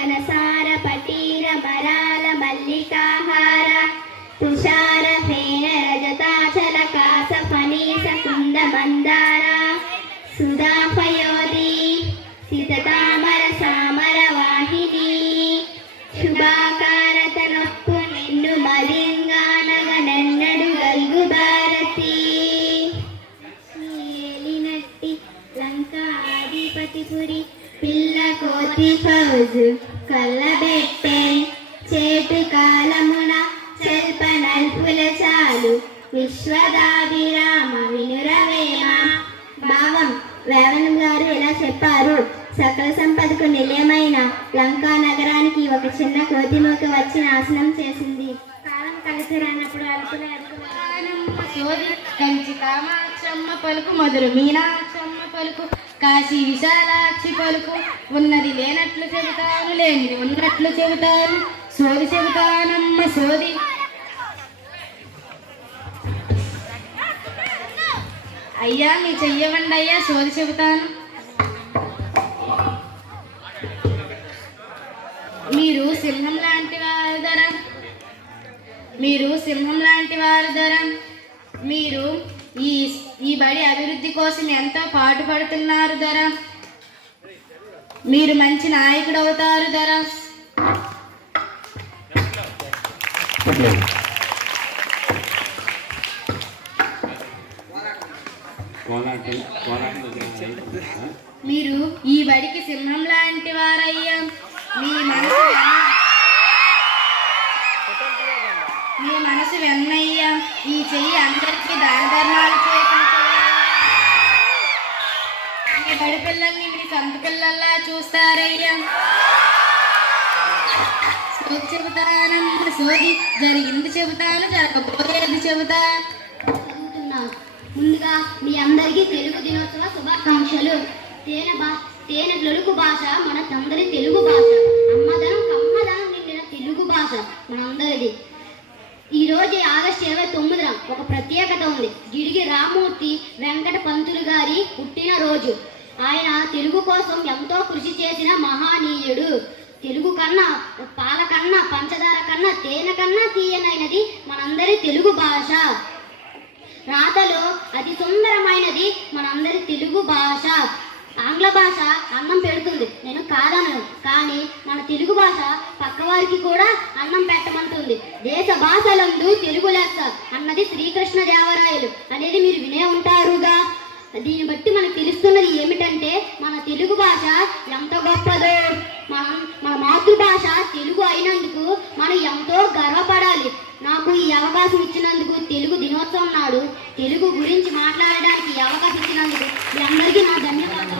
ఘనసార పటీర మరాల మల్లికాహార తుషార ఫేన రజతాచల కాస ఫనీస కుంద మందార సుధాపయోధి సితతామర సామర వాహిని శుభాకారత నొప్పు నిన్ను మలింగానగనెన్నడు గల్గు భారతి ఏలినట్టి లంకాధిపతిపురి పిల్ల కోతి ఫౌజు కళ్ళబెట్టే చేటు కాలమున శల్ప నల్పుల చాలు విశ్వదాభిరామ వినురవేమ. భావం వేమన గారు ఇలా చెప్పారు. సకల సంపదకు నిలయమైన లంకా నగరానికి ఒక చిన్న కోతిమూక వచ్చి నాశనం చేసింది. కాలం కలిసి రానప్పుడు అలుపుల కంచి కామాక్షమ్మ పలుకు మొదలు మీనాక్షమ్మ పలుకు కాశీ విశాలాక్షి పలుకు ఉన్నది లేనట్లు చెబుతాను లేనిది ఉన్నట్లు చెబుతాను సోది చెబుతానమ్మ సోది. అయ్యా మీ చెయ్యవండి అయ్యా సోది చెబుతాను. మీరు సింహం లాంటి వారు ధర మీరు ఈ బడి అభివృద్ధి కోసం ఎంతో పాటుపడుతున్నారు ధర. మీరు మంచి నాయకుడు అవుతారు ధర. మీరు ఈ బడికి సింహం లాంటి వారయ్యా. మీ మనసు వెన్నయ్యా. ఈ చెయ్యి అందరికీ దాన ధర్మాలు మీ బడి పిల్లల్ని మీ సొంత పిల్లల్లా చూస్తారయ్యా. సోది చెబుతానమ్మ సోది జరిగింది చెబుతాను జరగబోయేది చెబుతా. ముందుగా మీ అందరికీ తెలుగు దినోత్సవ శుభాకాంక్షలు. తేనె లొలుకు భాష మనందరి తెలుగు భాష. అమ్మదనం కమ్మదనం నిండిన తెలుగు భాష మనందరిది. ఈరోజు ఆగస్టు 29న ఒక ప్రత్యేకత ఉంది. గిడిగి రామూర్తి వెంకట పంతులు గారి పుట్టినరోజు. ఆయన తెలుగు కోసం ఎంతో కృషి చేసిన మహానీయుడు. తెలుగు కన్నా పాల కన్నా పంచదార కన్నా తేనె కన్నా తీయనైనది మనందరి తెలుగు భాష. రాతలో అతి సుందరమైనది మనందరి తెలుగు భాష. ఆంగ్ల భాష అన్నం పెడుతుంది, నేను కాదనను. కానీ మన తెలుగు భాష పక్కవారికి కూడా అన్నం పెట్టమంటుంది. దేశ భాషలందు తెలుగు లెస్స అన్నది శ్రీకృష్ణదేవరాయలు అనేది మీరు వినే ఉంటారుగా. దీన్ని బట్టి మనకు తెలుస్తున్నది ఏమిటంటే మన తెలుగు భాష ఎంత గొప్పదో. మన మాతృభాష తెలుగు అయినందుకు మనం ఎంతో గర్వపడాలి. నాకు ఈ అవకాశం ఇచ్చినందుకు తెలుగు దినోత్సవం నాడు తెలుగు గురించి మాట్లాడడానికి ఈ అవకాశం ఇచ్చినందుకు మీ అందరికీ నా ధన్యవాదాలు.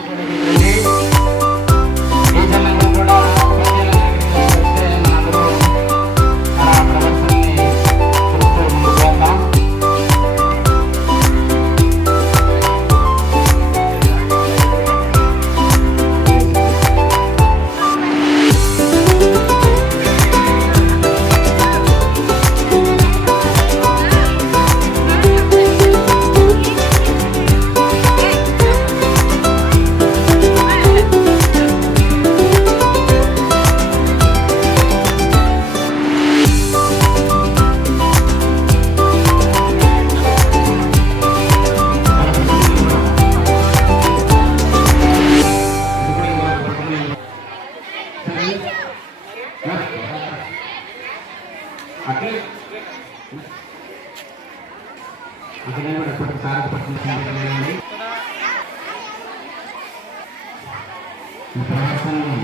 ప్రవర్తనని